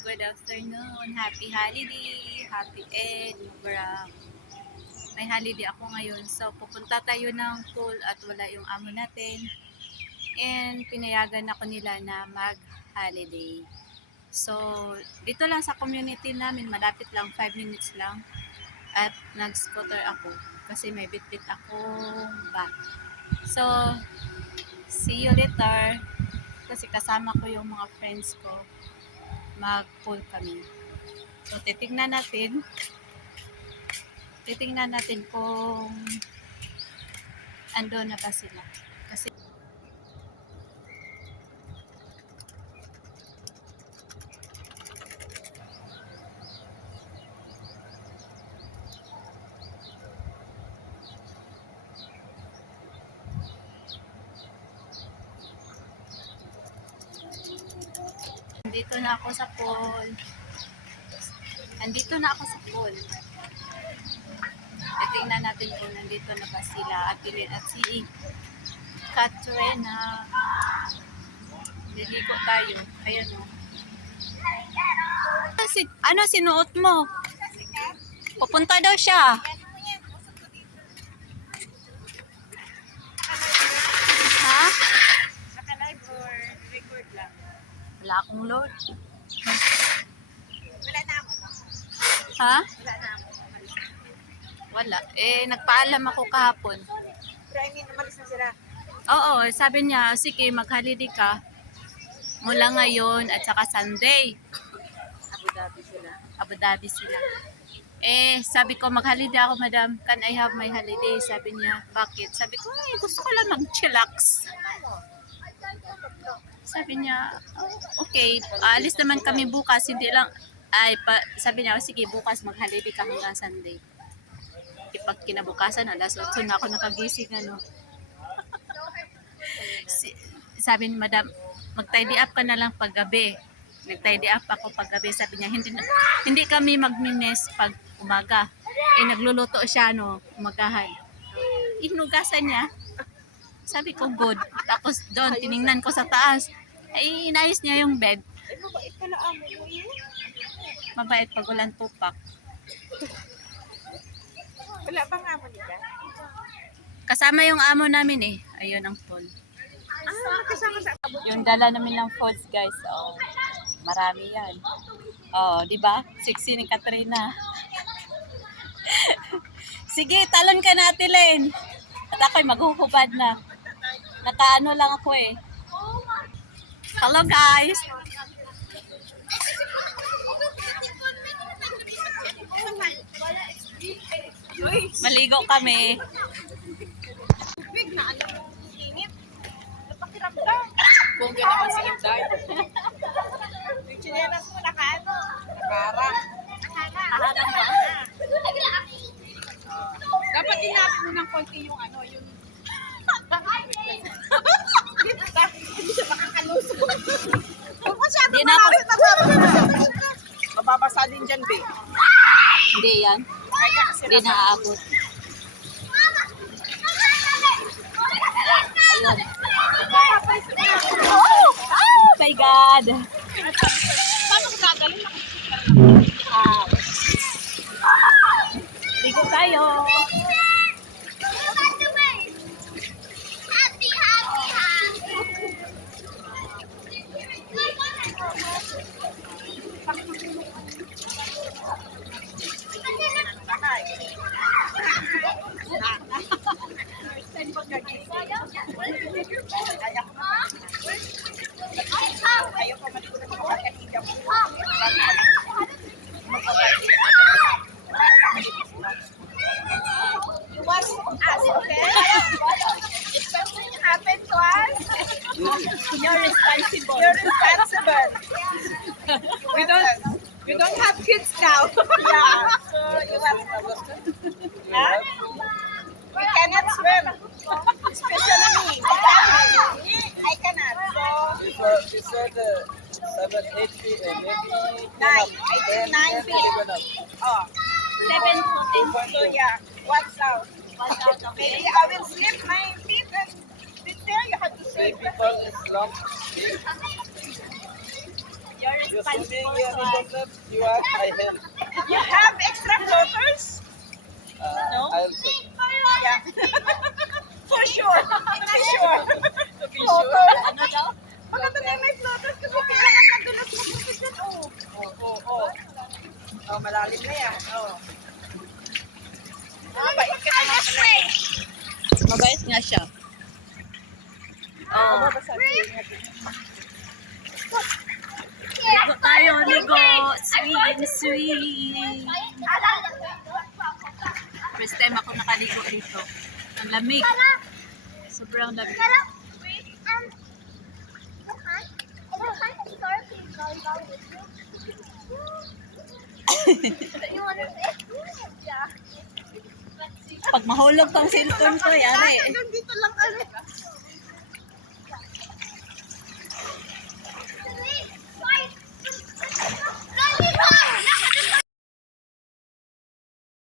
good afternoon. Happy holiday. Happy Eid Mubarak. May holiday ako ngayon. So, pupunta tayo ng pool at wala yung amo natin. And pinayagan ako nila na mag-holiday. So, dito lang sa community namin, malapit lang, 5 minutes lang. At nag-scooter ako kasi may bitbit akong bag. So, see you later. Kasi kasama ko yung mga friends ko. Mag-pool kami. So, titingnan natin kung ando na ba sila. Kasi Andito na ako sa pool. Titingnan natin kung nandito na ba sila at si Katrina. Liligo tayo. Ayan o. Ano sinuot mo? Pupunta daw siya. Ha? Naka-live or record lang? Wala akong load. Wala na ako. Ha? Wala na ako. Wala. Nagpaalam ako kahapon. Pero I mean, umalis na sila. Oo, sabi niya, sige, mag-holiday ka. Mula ngayon at saka Sunday. Abu Dhabi sila. Sabi ko, mag-holiday ako, madam. Can I have my holiday? Sabi niya, bakit? Sabi ko, gusto ko lang mag-chillax. Sabi niya, okay, alis naman kami bukas, hindi lang, sabi niya, sige, bukas mag-holiday ka hanggang Sunday. Pag kinabukasan, alas 8 na ako nakagising, sabi ni madam, mag-tidy up ka na lang paggabi. Nag-tidy up ako paggabi. Sabi niya, hindi kami magmines pag umaga. Nagluluto siya, umagahan. Inugasan niya. Sabi ko, good. Tapos doon, tiningnan ko sa taas. Inayos niya yung bed. Mabait pala amo mo yun. Mabait pag walang tupak. Wala bang amo nila? Kasama yung amo namin Ayun ang pool. Kasama sa abot. Yung dala namin ng foods, guys. Marami yan. Di ba? Sexy ni Katrina. Sige, talon ka na, Ate Len. At ako'y maghuhubad na. Nakaano lang ako Hello, guys. Maligo kami. Big na ano yung init. Napakiramdam. Kung gano'n si Inday, Yung chinelas mo nakaano. Nakara. Aharap na. dapat dinapit mo ng konti yung ano, yung Hindi siya makakalusot. Huwag masyado Di na ako. mababasa din dyan, be. Hindi yan. Hindi naaabot. Ayun. Oh my God. Paano ko gagaling? Ligo tayo. Ayaw ko maligo ng mga kanina mo. You watch us, okay? If something happened to us, You're responsible. you're responsible. We don't have kids now. Yeah. So you have huh? We cannot swim. Especially me. I cannot. So Before the 7, 8 p.m. Maybe 9. I think 9 p.m. Oh. 7 to 10. So yeah, watch out. Maybe I will slip my feet and sit there. You have to 3 sleep. people is long. You're You responsible swimming, you to need us. problem, you ask, I help. You have extra floaters? No? I'll check. Yeah. For sure. For sure. To be sure. Ano daw? Maganda na may floaters kasi kailangan madulas mo kasi yan. Oh, malalim na yan. Oh. Bait ka naman pala. Mabait nga siya. Oh. Ligo tayo, ligo. Swim. First time ako nakaligo dito. Ang lamig. Sobrang lamig. Pag mahulog tong cellphone ko, yari. Hanggang dito lang kami.